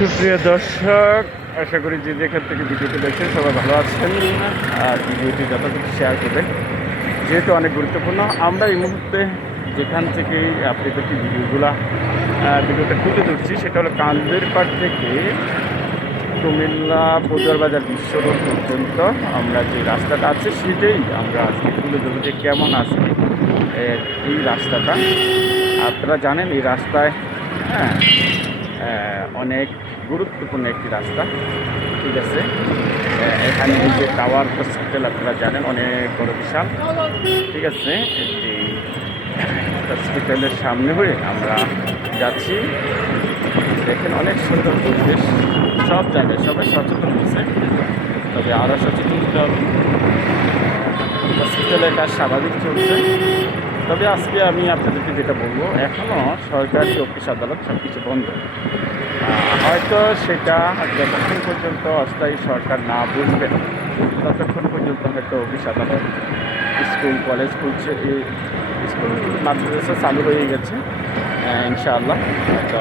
সুপ্রিয় দর্শক, আশা করি যে যেখান থেকে ভিডিওটি দেখছেন সবাই ভালো আছেন আর ভিডিওটি যথাযথ শেয়ার করবেন। যেহেতু অনেক গুরুত্বপূর্ণ, আমরা এই মুহূর্তে যেখান থেকে আপনাদেরকে ভিডিওগুলা ভিডিওটা তুলে ধরছি, সেটা হলো কান্দের পাট থেকে কুমিল্লা পূজার বাজার বিশ্ব পর্যন্ত আমরা যে রাস্তাটা আছে, সেটাই আমরা আজকে তুলে ধরবো যে কেমন আছে এই রাস্তাটা। আপনারা জানেন এই রাস্তায় হ্যাঁ অনেক গুরুত্বপূর্ণ একটি রাস্তা। ঠিক আছে? এখানে যে টাওয়ার হসপিটাল আপনারা জানেন, অনেক বড় বিশাল। ঠিক আছে? একটি হসপিটালের সামনে হয়ে আমরা যাচ্ছি। দেখেন অনেক সুন্দর পরিবেশ। সব জায়গায় সবাই সচেতন হয়েছে। তবে আরও সচেতন হসপিটালের কাজ স্বাভাবিক চলছে। তবে আজকে আমি আপনাদেরকে যেটা বলব এখনও সরকারি অফিস আদালত সব কিছু বন্ধ হয়তো সেটা যতক্ষণ পর্যন্ত অস্থায়ী সরকার না বুঝবে ততক্ষণ পর্যন্ত হয়তো অফিস আদালত স্কুল, কলেজ খুলছে স্কুল মাদ্রাসা চালু হয়ে গেছে ইনশাআল্লাহ। তো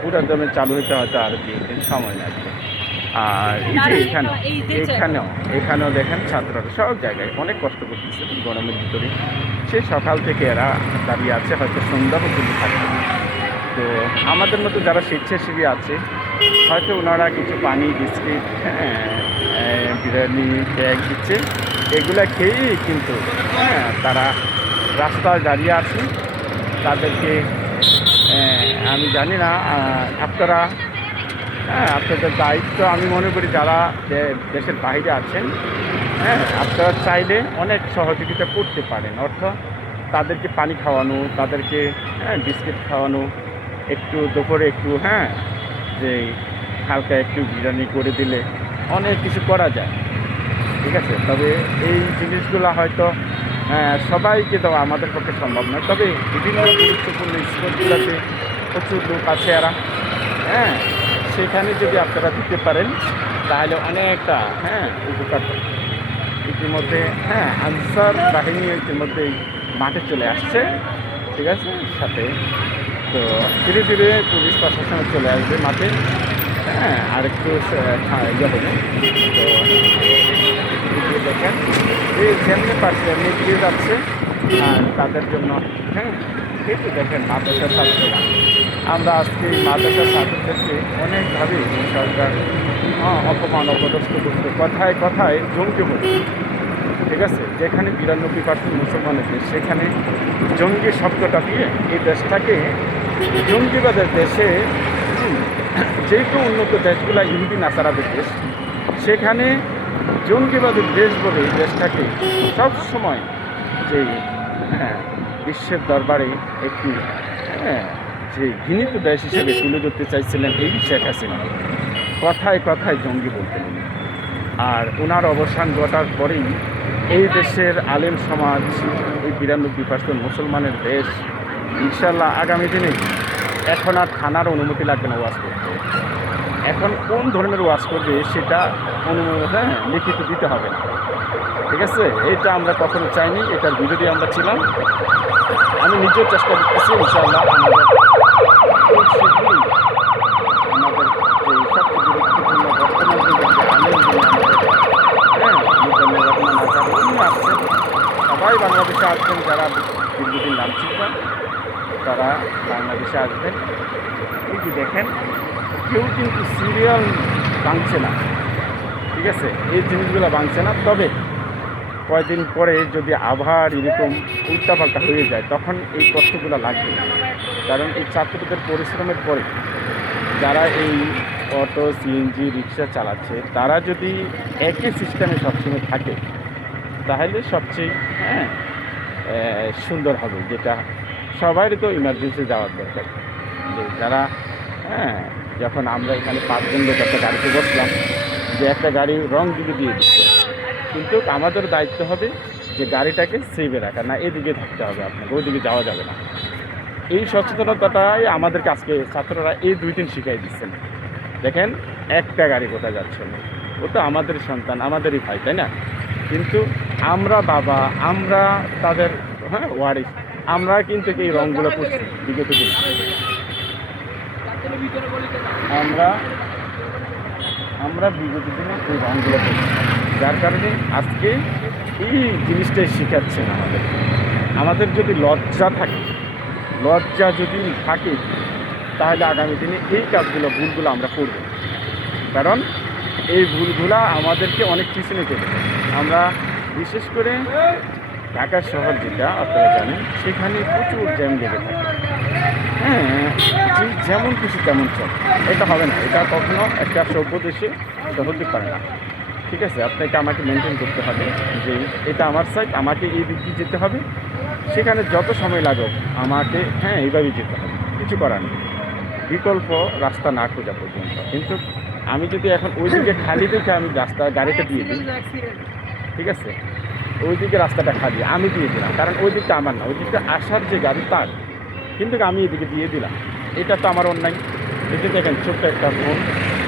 পুরো দমে চালু হতে হয়তো আরও দুই দিন সময় লাগবে। আর এই যে এখানে এখানেও এখানেও দেখেন ছাত্ররা সব জায়গায় অনেক কষ্ট করতেছে গরমের ভিতরে। সে সকাল থেকে এরা দাঁড়িয়ে আছে হয়তো সন্ধ্যাও কিন্তু থাকবে। তো আমাদের মতো যারা স্বেচ্ছাসেবী আছে হয়তো ওনারা কিছু পানি বিস্কিট হ্যাঁ বিরিয়ানি ব্যাগ দিচ্ছে। এগুলো খেয়েই কিন্তু হ্যাঁ তারা রাস্তায় দাঁড়িয়ে আছে। তাদেরকে আমি জানি না আপনারা হ্যাঁ আপনাদের দায়িত্ব আমি মনে করি যারা দেশের বাইরে আছেন হ্যাঁ আপনারা চাইলে অনেক সহযোগিতা করতে পারেন। অর্থাৎ তাদেরকে পানি খাওয়ানো তাদেরকে হ্যাঁ বিস্কিট খাওয়ানো একটু দুপুরে একটু হ্যাঁ যে হালকা একটু বিরিয়ানি করে দিলে অনেক কিছু করা যায়। ঠিক আছে? তবে এই জিনিসগুলো হয়তো আহ, সবাইকে দেওয়া আমাদের পক্ষে সম্ভব নয়। তবে বিভিন্ন গুরুত্বপূর্ণ স্কুলগুলোতে প্রচুর লোক আছে এরা। হ্যাঁ সেখানে যদি আপনারা দিতে পারেন, তাহলে অনেকটা হ্যাঁ উপকার ইতিমধ্যে হ্যাঁ আনসার বাহিনী ইতিমধ্যে মাঠে চলে আসছে, ঠিক আছে? সাথে, তো ধীরে ধীরে পুলিশ প্রশাসন চলে আসবে মাঠে। হ্যাঁ আর একটু খা- ইয়ে হবে। তো দেখেন। এই যেমনি পারছে এমনি দিয়ে যাচ্ছে। আর তাদের জন্য হ্যাঁ তো দেখেন মাদ্রাসার ছাত্ররা। আমরা আজকে এই মাদ্রাসার ছাত্রদেরকে অনেকভাবে সরকার অপমান অপদস্থ করছে কথায় কথায় জঙ্গি বলছে ঠিক আছে? যেখানে বিরানব্বই পার্সেন্ট মুসলমানের দেশ সেখানে জঙ্গি শব্দটা দিয়ে এই দেশটাকে জঙ্গিবাদের দেশে যেহেতু উন্নত দেশগুলো ইহুদি নাসারাদের দেশ সেখানে জঙ্গিবাদের দেশ বলে এই দেশটাকে সবসময় যে হ্যাঁ, বিশ্বের দরবারে একটি হ্যাঁ, যে ঘৃণিত দেশ হিসেবে তুলে ধরতে চাইছিলেন এই শেখ হাসিনা কথায় কথায় জঙ্গি বলতেন উনি। আর ওনার অবসান ঘটার পরেই এই দেশের আলেম সমাজ এই বিরানব্বই পার্সেন্ট মুসলমানের দেশ ইনশাল্লাহ আগামী দিনে এখন আর থানার অনুমতি লাগবে না ওয়াজ করতে। এখন কোন ধরনের ওয়াজ করবে সেটা অনুমতি হ্যাঁ লিখিত দিতে হবে না। ঠিক আছে? এটা আমরা কখনো চাইনি এটার বিরোধী আমরা ছিলাম। আমি নিজেও চেষ্টা করতেছি ইনশাআল্লাহ আমাদের সবাই বাংলাদেশে আসবেন, যারা দীর্ঘদিন লাঞ্ছিত তারা বাংলাদেশে আসবেন। এই যে দেখেন, কেউ কিন্তু সিরিয়াল ভাঙছে না, ঠিক আছে? এই জিনিসগুলো ভাঙছে না। তবে কয়দিন পরে যদি আবার এরকম উল্টাপাল্টা হয়ে যায়, তখন এই কষ্টগুলো লাগবে কারণ এই ছাত্রদের পরিশ্রমের পরে যারা এই অটো সিএনজি রিক্সা চালাচ্ছে, তারা যদি একই সিস্টেমে সবসময় থাকে, তাহলে সবচেয়ে হ্যাঁ সুন্দর হবে, যেটা সবারই তো ইমার্জেন্সি যাওয়ার দরকার। যে যারা হ্যাঁ যখন আমরা এখানে পাঁচজন লোক একটা গাড়িতে বসলাম, যে একটা গাড়ি রং দিকে দিয়ে দিচ্ছে, কিন্তু আমাদের দায়িত্ব হবে যে গাড়িটাকে সেভে রাখা, না এদিকে থাকতে হবে আপনাকে, ওইদিকে যাওয়া যাবে না। এই সচেতনতাটাই আমাদেরকে আজকে ছাত্ররা এই দুই দিন শিখাই দিচ্ছেন। দেখেন, একটা গাড়ি কোথায় যাচ্ছে? না ও তো আমাদের সন্তান, আমাদেরই ভাই, তাই না? কিন্তু আমরা বাবা, আমরা তাদের হ্যাঁ ওয়ারিস আমরা কিন্তু এই রঙগুলো করছি বিগত দিন। আমরা আমরা বিগত দিনে এই রঙগুলো করি যার কারণে আজকে এই জিনিসটাই শেখাচ্ছে আমাদের। আমাদের যদি লজ্জা থাকে লজ্জা যদি থাকে, তাহলে আগামী দিনে এই কাজগুলো, ভুলগুলো আমরা করব। কারণ এই ভুলগুলা আমাদেরকে অনেক পিছনে চলে। আমরা বিশেষ করে ঢাকা শহর যেটা, আপনারা জানেন, সেখানে প্রচুর জ্যাম লেগে থাকে। হ্যাঁ যেমন কিছু তেমন চল। এটা হবে না, এটা কখনো একটা সভ্য দেশে হতে পারে না। ঠিক আছে, আপনাকে আমাকে মেনটেন করতে হবে যে এটা আমার সাইড আমাকে এই দিক দিয়ে যেতে হবে। সেখানে যত সময় লাগুক আমাকে হ্যাঁ এইভাবেই যেতে হবে। কিছু করার নেই। বিকল্প রাস্তা না খোঁজা পর্যন্ত। কিন্তু আমি যদি এখন ওই দিকে খালি দেখে আমি রাস্তা গাড়িটা দিয়ে দিই ঠিক আছে? ওই দিকে রাস্তাটা খালি আমি দিয়ে দিলাম। কারণ ওই দিকটা আমার না ওই দিকটা আসার যে গাড়ি তার। কিন্তু আমি এদিকে দিয়ে দিলাম। এটা তো আমার অন্যায়। এতে দেখেন ছোট্ট একটা ফোন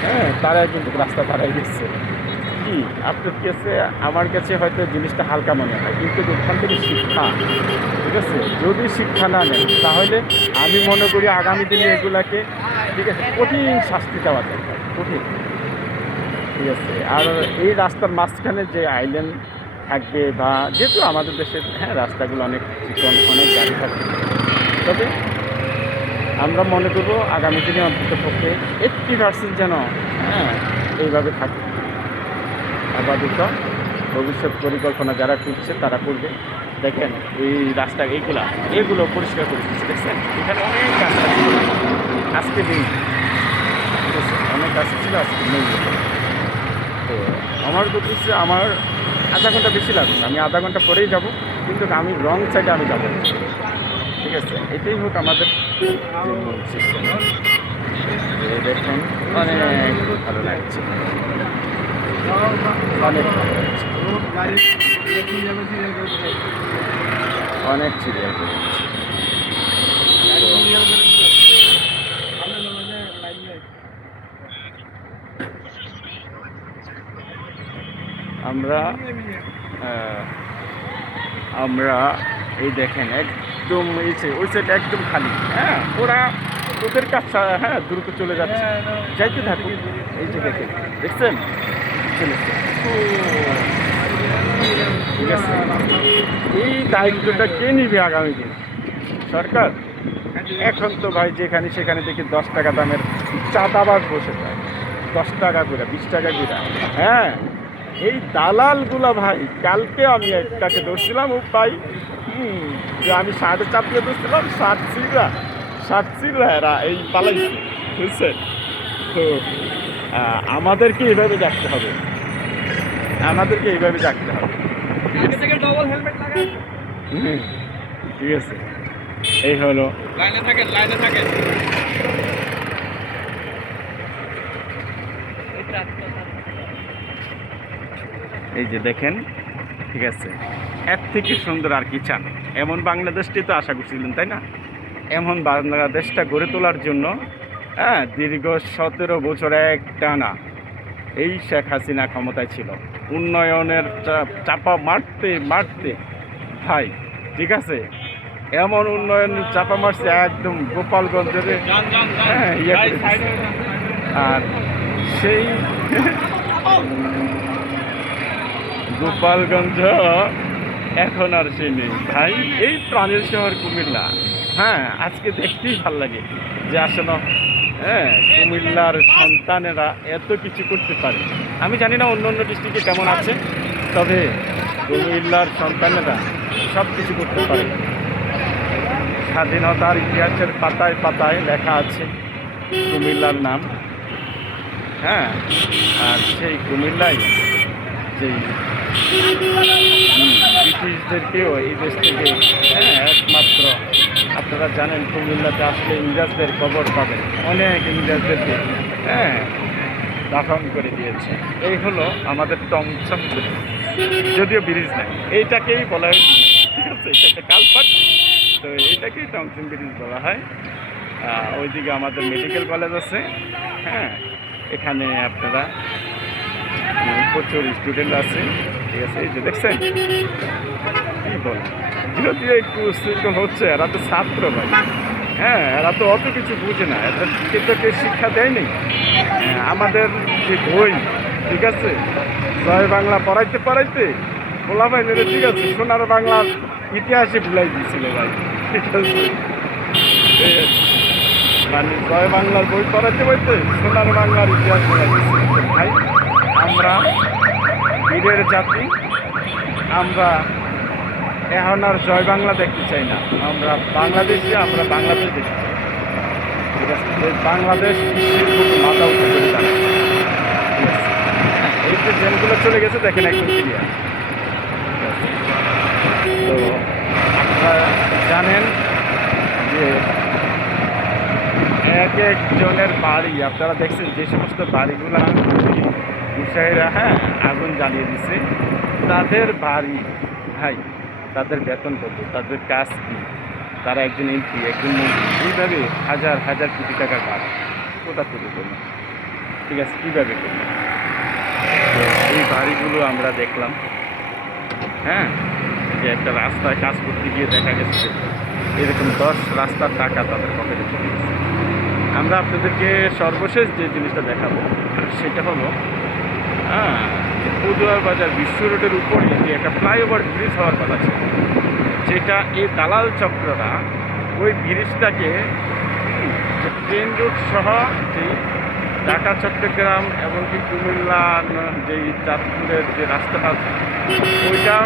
হ্যাঁ তারাই কিন্তু রাস্তা তারাই দিচ্ছে। কি? আপনার কাছে, আমার কাছে হয়তো জিনিসটা হালকা মনে হয়, কিন্তু ওখান থেকে শিক্ষা, ঠিক আছে? যদি শিক্ষা না নেন, তাহলে আমি মনে করি আগামী দিনে এগুলাকে, ঠিক আছে, কঠিন শাস্তি দেওয়া দরকার, কঠিন। ঠিক আছে, আর এই রাস্তার মাঝখানে যে আইল্যান্ড থাকবে বা যেহেতু আমাদের দেশের হ্যাঁ রাস্তাগুলো অনেক চিকন, অনেক গাড়ি থাকবে তবে আমরা মনে করব আগামী দিনে অন্তত পক্ষে এইটটি পার্সেন্ট যেন হ্যাঁ এইভাবে থাকে আপাতত ভবিষ্যৎ পরিকল্পনা যারা করছে, তারা করবে। দেখেন, এই রাস্তা এইগুলা এগুলো পরিষ্কার করে দিচ্ছে দেখছেন? এখানে অনেক রাস্তা ছিল আজকে নেই। অনেক রাস্তা ছিল, আজকে নেই। তো আমার বলতেছে আমার আধা ঘণ্টা বেশি লাগবে আমি আধা ঘণ্টা পরেই যাব, কিন্তু আমি রং সাইডে আমি যাব। ঠিক আছে? এটাই হোক আমাদের দেখুন, অনেক ভালো লাগছে। অনেক অনেক আমরা আমরা এই দেখেন একদম এই ওই সাইড একদম খালি। হ্যাঁ ওরা ওদের কাছে হ্যাঁ দ্রুত চলে যাচ্ছে। যাইতে থাকুন এই যে দেখেন, দেখছেন? আছে। এই দায়িত্বটা কে নিবে আগামী দিন? সরকার? এখন তো ভাই যেখানে সেখানে দেখি দশ টাকা দামের চাঁদাবাজ বসে যায়। দশ টাকা করে, বিশ টাকা করে। হ্যাঁ এই দালালগুলা ভাই, কালকে আমি একটাকে ধরছিলাম ও ভাই যে আমি সাড়ে চাপিয়ে ধরছিলাম ষাট সিরা ষাট সিরা এই পালাইছি। বুঝছেন? তো আমাদেরকে এইভাবে দেখতে হবে। আমাদেরকে এইভাবে দেখতে হবে। ঠিক আছে। এই হলো। লাইনে থাকেন লাইনে থাকেন। এই যে দেখেন ঠিক আছে। এর থেকে সুন্দর আর কি চান। এমন বাংলাদেশটি তো আশা করছিলেন তাই না? এমন বাংলাদেশটা গড়ে তোলার জন্য হ্যাঁ দীর্ঘ সতেরো বছর এক টানা এই শেখ হাসিনা ক্ষমতায় ছিল। উন্নয়নের চাপা মারতে মারতে। ভাই ঠিক আছে? এমন উন্নয়ন চাপা মারছে একদম গোপালগঞ্জের। হ্যাঁ, ইয়ে আর সেই গোপালগঞ্জ এখন আর সে নেই। ভাই এই প্রাণের শহর কুমিল্লা। হ্যাঁ আজকে দেখতেই ভালো লাগে যে আসলে হ্যাঁ কুমিল্লার সন্তানেরা এত কিছু করতে পারে। আমি জানি না অন্য অন্য ডিস্ট্রিক্টে কেমন আছে, তবে কুমিল্লার সন্তানেরা সব কিছু করতে পারে। স্বাধীনতার ইতিহাসের পাতায় পাতায় লেখা আছে কুমিল্লার নাম। হ্যাঁ আর সেই কুমিল্লায় যেই ব্রিটিশদেরকেও এই দেশ থেকে হ্যাঁ একমাত্র আপনারা জানেন কুমিল্লাতে আসলে ইংরেজদের কবর পাবেন। অনেক ইংরেজদেরকে হ্যাঁ দাফন করে দিয়েছে। এই হলো আমাদের টমসম ব্রিজ যদিও ব্রিজ নাই। এইটাকেই বলা হয় ঠিক আছে এটা কালপাট। তো এইটাকেই টমসম ব্রিজ বলা হয়। ওইদিকে আমাদের মেডিকেল কলেজ আছে। হ্যাঁ এখানে আপনারা প্রচুর স্টুডেন্ট আছে। ঠিক আছে, এই যে দেখছেন? কি বল। যদিও একটু উশৃঙ্খল হচ্ছে এরা তো ছাত্র ভাই। হ্যাঁ এরা তো অত কিছু বুঝে না। এরা কেউ শিক্ষা দেয়নি। হ্যাঁ, আমাদের যে বই ঠিক আছে? জয় বাংলা পড়াইতে পড়াইতে বলা ভাই ঠিক আছে সোনার বাংলার ইতিহাসে ভুলাই দিয়েছিল ভাই। ঠিক আছে? মানে জয় বাংলার বই পড়াইতে পড়াইতে সোনার বাংলার ইতিহাস ভুলাই দিয়েছিল। ভাই আমরা বীরের জাতি আমরা এখন আর জয় বাংলা দেখতে চাই না। আমরা বাংলাদেশি আমরা বাংলাদেশ দেখতে চাই। ঠিক আছে? বাংলাদেশ মাথা উঠে আছে? এই যে জেনগুলো চলে গেছে, দেখেন একদম ক্লিয়ার তো আপনারা জানেন যে এক একজনের বাড়ি, আপনারা দেখছেন যে সমস্ত বাড়িগুলো হ্যাঁ আগুন জ্বালিয়ে দিছে। তাদের বাড়ি, ভাই তাদের বেতন কত? তাদের কাজ কি? তারা একজন এমপি, একজন মন্ত্রী, এইভাবে হাজার হাজার কোটি টাকা কাজ। কোথা থেকে করল ঠিক আছে, কীভাবে করল তো এই বাড়িগুলো আমরা দেখলাম। হ্যাঁ যে একটা রাস্তায় কাজ করতে গিয়ে দেখা গেছে এরকম দশ রাস্তার টাকা তাদের পকেটে চলে গেছে। আমরা আপনাদেরকে সর্বশেষ যে জিনিসটা দেখাবো, সেটা হলো হ্যাঁ পদুয়ার বাজার বিশ্ব রোডের উপরে যে একটা ফ্লাইওভার ব্রিজ হওয়ার কথা ছিল, যেটা এই দালাল চক্ররা ওই ব্রিজটাকে ট্রেন রুট সহ যেই ঢাকা, চট্টগ্রাম এমনকি কুমিল্লা যেই চাঁদপুরের যে রাস্তাটা আছে, ওইটা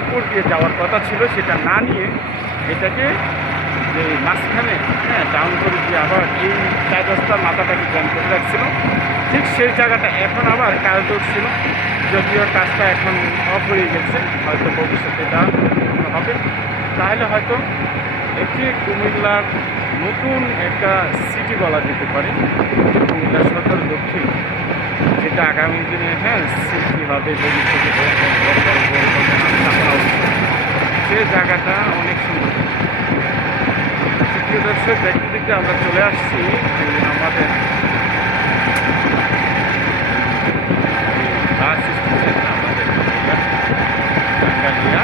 উপর দিয়ে যাওয়ার কথা ছিল, সেটা না নিয়ে এটাকে যে মাঝখানে হ্যাঁ ডাউন করে দিয়ে আবার এই চার রাস্তার মাথাটাকে জ্যাম করে রাখছিল। ঠিক সেই জায়গাটা এখন আবার কাজ করছিল যদিও কাজটা এখন অফ হয়ে গেছে, হয়তো ভবিষ্যতে এটা হবে। তাহলে হয়তো একটি কুমিল্লার নতুন একটা সিটি বলা যেতে পারে কুমিল্লা সদর দক্ষিণ, যেটা আগামী দিনে হ্যাঁ সিটি হবে, ভবিষ্যতে। সে জায়গাটা অনেক সুন্দর। প্রিয় দর্শক, দেখতে দেখতে আমরা চলে আসছি আমাদের বাস স্টেশন আমাদের টাঙ্গালিয়া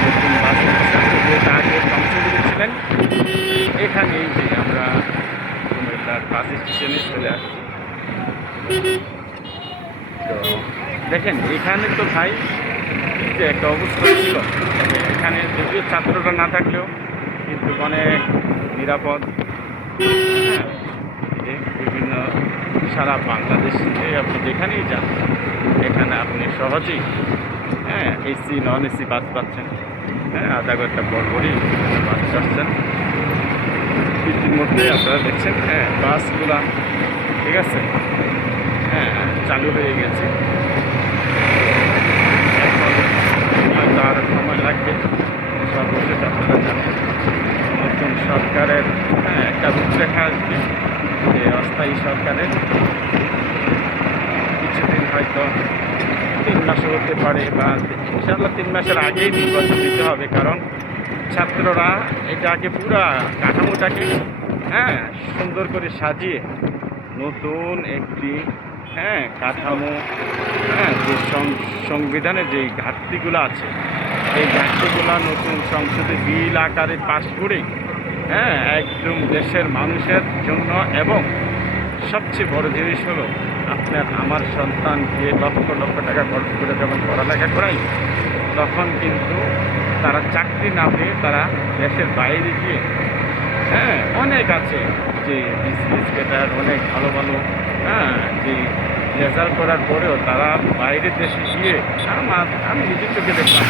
নতুন বাস স্টেশন যেটা আগে কংসগুলি ছিলেন এখানে এই যে আমরা কুমিল্লার বাস স্টেশনে চলে আসছি তো দেখেন এখানে তো ভাই একটা অবস্থা ছিল এখানে যদিও ছাত্ররা না থাকলেও কিন্তু অনেক নিরাপদ হ্যাঁ, বিভিন্ন সারা বাংলাদেশে আপনি যেখানেই যান এখানে আপনি সহজেই হ্যাঁ এসি নন এসি বাস পাচ্ছেন। হ্যাঁ আধা ঘণ্টা পর পরই বাস চাচ্ছেন ইতিমধ্যে আপনারা দেখছেন হ্যাঁ বাসগুলা ঠিক আছে হ্যাঁ চালু হয়ে গেছে এখন হয়তো আরও সময় লাগবে। সর্বশেষ আপনারা নতুন সরকারের হ্যাঁ একটা রূপরেখা আসবে যে অস্থায়ী সরকারের। কিছুদিন হয়তো তিন মাসও হতে পারে বা ইনশাল্লাহ তিন মাসের আগেই নির্বাচন দিতে হবে, কারণ ছাত্ররা এটাকে পুরা কাঠামোটাকে হ্যাঁ সুন্দর করে সাজিয়ে নতুন একটি হ্যাঁ কাঠামো হ্যাঁ যে সং- সংবিধানের যে ঘাটতিগুলো আছে এই ঘাটতিগুলো নতুন সংসদে বিল আকারে পাশ করে হ্যাঁ একদম দেশের মানুষের জন্য এবং সবচেয়ে বড় জিনিস হলো আপনার আমার সন্তানকে লক্ষ লক্ষ টাকা খরচ করে যখন পড়ালেখা করাই, তখন কিন্তু তারা চাকরি না পেয়ে তারা দেশের বাইরে গিয়ে হ্যাঁ অনেক আছে যে বিজনেস ক্যাটার অনেক ভালো ভালো হ্যাঁ যে রেজাল্ট করার পরেও তারা বাইরের দেশে গিয়ে, আমার, আমি নিজের চোখে দেখলাম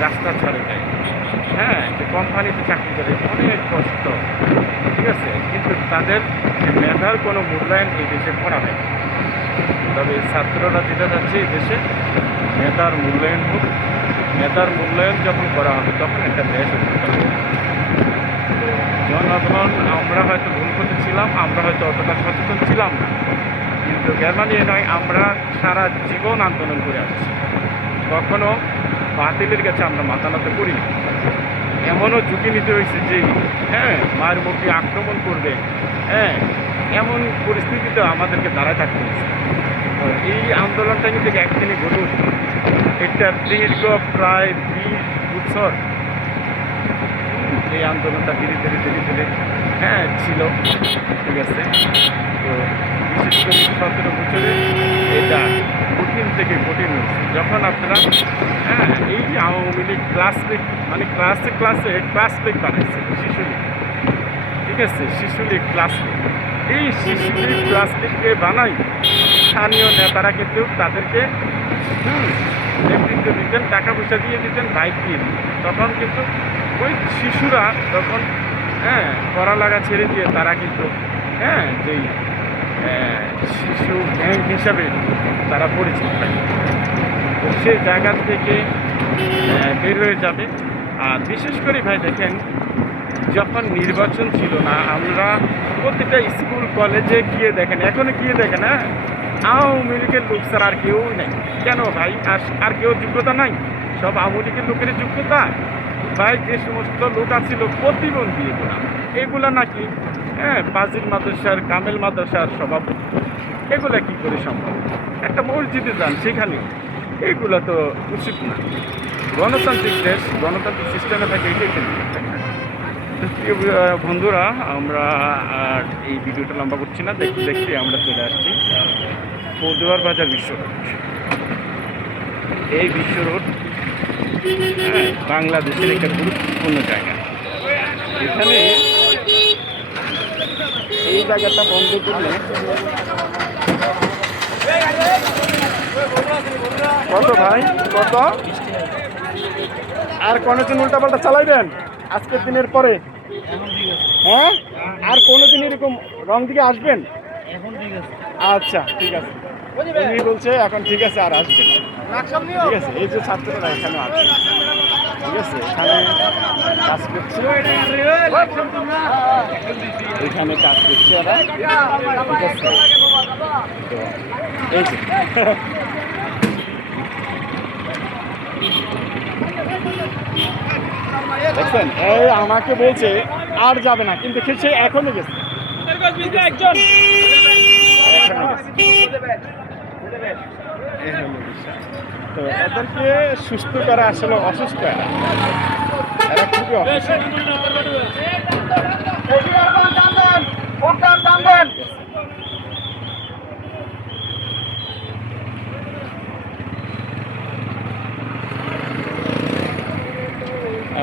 রাস্তা ছাড়ে যায় হ্যাঁ যে কোম্পানিতে চাকরি করে, অনেক কষ্ট। ঠিক আছে? কিন্তু তাদের যে মেধার কোনো মূল্যায়ন এই দেশে করা হয়। তবে ছাত্ররা যেটা যাচ্ছে এই দেশে, মেধার মূল্যায়ন হোক। মেধার মূল্যায়ন যখন করা হবে, তখন একটা দেশ উন্নত হবে। জনগণ আমরা হয়তো ভুল করতেছিলাম আমরা হয়তো অতটা সচেতন ছিলাম না। কিন্তু জার্মানি নয়, আমরা সারা জীবন আন্দোলন করে আসছি। কখনো বাতিলের কাছে আমরা মাথা নত করি এমনও ঝুঁকি নিতে হয়েছে যে হ্যাঁ মায়ের মুখে আক্রমণ করবে হ্যাঁ এমন পরিস্থিতিতে আমাদেরকে দাঁড়ায় থাকতে হয়েছে। এই আন্দোলনটা কিন্তু একদিনই গড়ে এটা দীর্ঘ প্রায় বিশ বছর এই আন্দোলনটা ধীরে ধীরে ধীরে ধীরে হ্যাঁ ছিল, ঠিক আছে। তো করে সতেরো বছরে এটা কঠিন থেকে কঠিন হচ্ছে যখন আপনারা হ্যাঁ এই যে আওয়ামী লীগ ক্লাস লীগ মানে ক্লাসে ক্লাসে ক্লাস লীগ বানাইছে, শিশু লীগ। ঠিক আছে? শিশু লীগ ক্লাস লীগ এই শিশু লীগ ক্লাস লীগকে বানাই, স্থানীয় নেতারা কিন্তু তাদেরকে নেতৃত্ব দিতেন টাকা পয়সা দিয়ে দিতেন, বাইক দিয়ে তখন কিন্তু ওই শিশুরা তখন হ্যাঁ পড়ালেখা ছেড়ে দিয়ে তারা কিন্তু হ্যাঁ যেই শিশু গ্যাং হিসাবে তারা পরিচিত থাকে। তো সেই জায়গা থেকে বের হয়ে যাবে। আর বিশেষ করে ভাই দেখেন, যখন নির্বাচন ছিল না, আমরা প্রতিটা স্কুল, কলেজে গিয়ে দেখেন, এখনও গিয়ে দেখেন হ্যাঁ? আওয়ামী লীগের লোক স্যার আর কেউ নেই। কেন ভাই? আর আর কেউ যোগ্যতা নাই। সব আওয়ামী লীগের লোকের যোগ্যতা। ভাই, যে সমস্ত লোক আছিল প্রতিবন্ধী এগুলা। এগুলা নাকি হ্যাঁ বাজির মাদ্রাসার কামেল মাদ্রাসার সভাপতি। এগুলা কি করে সম্ভব? একটা মসজিদে যান সেখানে। এগুলো তো উচিত না। গণতান্ত্রিক দেশ গণতান্ত্রিক সিস্টেমে থাকে এটাই বন্ধুরা আমরা আর এই ভিডিওটা লম্বা করছি না দেখতে দেখতে আমরা চলে আসছি পদুয়ার বাজার বিশ্ব রোড। এই বিশ্ব রোড হ্যাঁ, বাংলাদেশের একটা গুরুত্বপূর্ণ জায়গা। এখানে এই জায়গাটা বন্ধ করলে কত ভাই? কত? আর কোনোদিন উল্টাপাল্টা চালাইবেন? আজকের দিনের পরে? হ্যাঁ? আর কোনোদিন এরকম রং দিকে আসবেন? আচ্ছা ঠিক আছে। উনি বলছে এখন ঠিক আছে আর আসবেন ঠিক আছে এই যে ছাত্ররা এখানে আছে। ঠিক আছে এখানে কাজ করছে। এখানে কাজ করছে ওরা। ঠিক আছে। তো এই যে। দেখছেন এই আমাকে বলছে আর যাবে না। কিন্তু সে এখনও গেছে। এখনও গেছে। তো এদেরকে সুস্থ করা আসলে অসুস্থ এরা খুবই অসুস্থ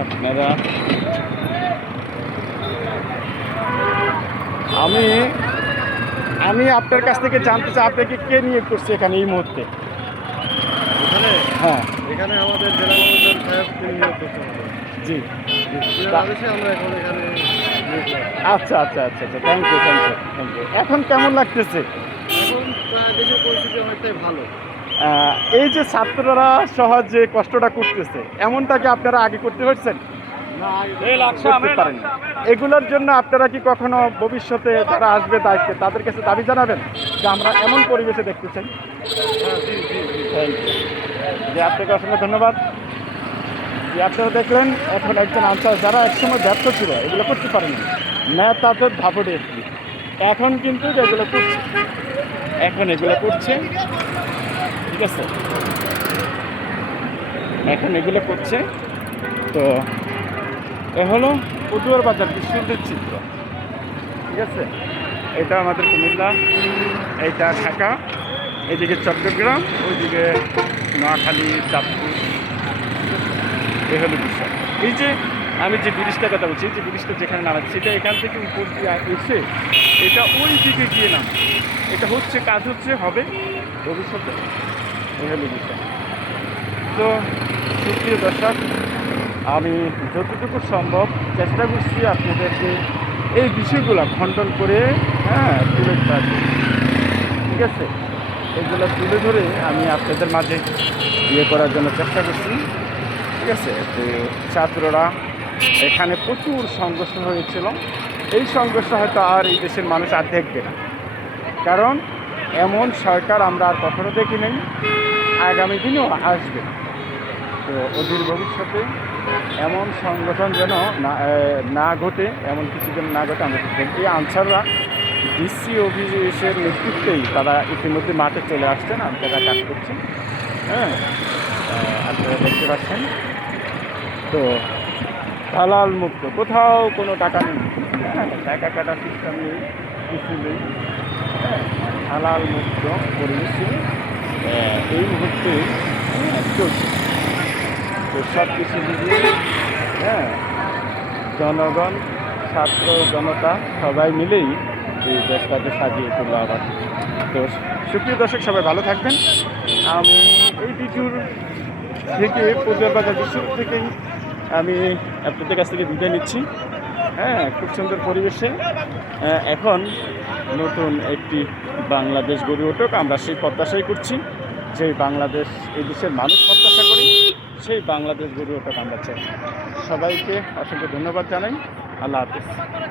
আপনারা আমি আমি আপনার কাছ থেকে জানতে চাই আপনাকে কে নিয়ে করছে এখানে এই মুহূর্তে? হ্যাঁ। এখানে আমাদের জেলা সাহেব নিয়োগ করছেন জি। নিয়োগ। আচ্ছা আচ্ছা আচ্ছা আচ্ছা। Thank you thank you thank you এখন কেমন লাগতেছে? ভালো। এই যে ছাত্ররা সহজে কষ্টটা করতেছে এমনটা কি আপনারা আগে করতে পারছেন? করতে পারেন এগুলোর জন্য আপনারা কি কখনো ভবিষ্যতে যারা আসবে দায়িত্বে তাদের কাছে দাবি জানাবেন যে আমরা এমন পরিবেশে দেখতে চাই? হ্যাঁ যে আপনাকে অসংখ্য ধন্যবাদ। যে আপনারা দেখলেন এখন একজন আনসার যারা একসময় ব্যর্থ ছিল এগুলো করতে পারেনি নেতাদের এসেছি এখন কিন্তু এগুলো করছে এখন এগুলো করছে ঠিক আছে? এখন এগুলো করছে তো এ হলো পটুয়ার বাজার বিশ্বদের চিত্র। ঠিক আছে? এটা আমাদের কুমিল্লা এইটা ঢাকা, এদিকে চট্টগ্রাম, ওইদিকে নোয়াখালী, চাঁদপুর। এ হলো বিষয়। এই যে আমি যে ব্রিজটার কথা বলছি যে ব্রিজটা যেখানে নামাচ্ছি, এটা এখান থেকে উপর দিয়ে এসে এটা ওই দিকে গিয়ে নাম এটা হচ্ছে, কাজ হচ্ছে, হবে ভবিষ্যতে। এই হলো বিষয়। তো সুপ্রিয় দর্শক আমি যতটুকু সম্ভব চেষ্টা করছি আপনাদেরকে এই বিষয়গুলো খণ্ডন করে হ্যাঁ তুলে ধরার ঠিক আছে? এগুলো তুলে ধরে আমি আপনাদের মাঝে ইয়ে করার জন্য চেষ্টা করছি। ঠিক আছে? তো ছাত্ররা এখানে প্রচুর সংঘর্ষ হয়েছিল। এই সংঘর্ষ হয়তো আর এই দেশের মানুষ আর দেখবে না। কারণ এমন সরকার আমরা আর কখনো দেখি নাই আগামী দিনেও আসবে। তো অদূর ভবিষ্যতে এমন সংগঠন যেন না ঘটে এমন কিছু যেন না ঘটে আমরা দেখি আনসাররা ডিসি অফিসের নেতৃত্বেই তারা ইতিমধ্যে মাঠে চলে আসছেন আপনারা কাজ করছেন। হ্যাঁ আপনারা দেখতে পাচ্ছেন। তো দালাল মুক্ত কোথাও কোনো টাকা নেই। হ্যাঁ, টাকা কাটা সিস্টেম নেই কিছু নেই। হ্যাঁ, হালাল মুক্ত পরিবেশে এই মুহূর্তে হ্যাঁ, চলছে। তো সব কিছু মিলিয়ে হ্যাঁ জনগণ, ছাত্র, জনতা সবাই মিলেই এই দেশটাকে সাজিয়ে তুললো আবার। তো সুপ্রিয় দর্শক, সবাই ভালো থাকবেন। আমি এই ভিডিওর থেকে, পূজার বাজার শুরু থেকেই আমি আপনাদের কাছ থেকে বিদায় নিচ্ছি। হ্যাঁ খুব সুন্দর পরিবেশে এখন নতুন একটি বাংলাদেশ গড়ে উঠুক। আমরা সেই প্রত্যাশাই করছি যে বাংলাদেশ এই দেশের মানুষ প্রত্যাশা করি। সেই বাংলাদেশ গড়ে ওটা আমরা চাই সবাইকে অসংখ্য ধন্যবাদ জানাই। আল্লাহ হাফিজ।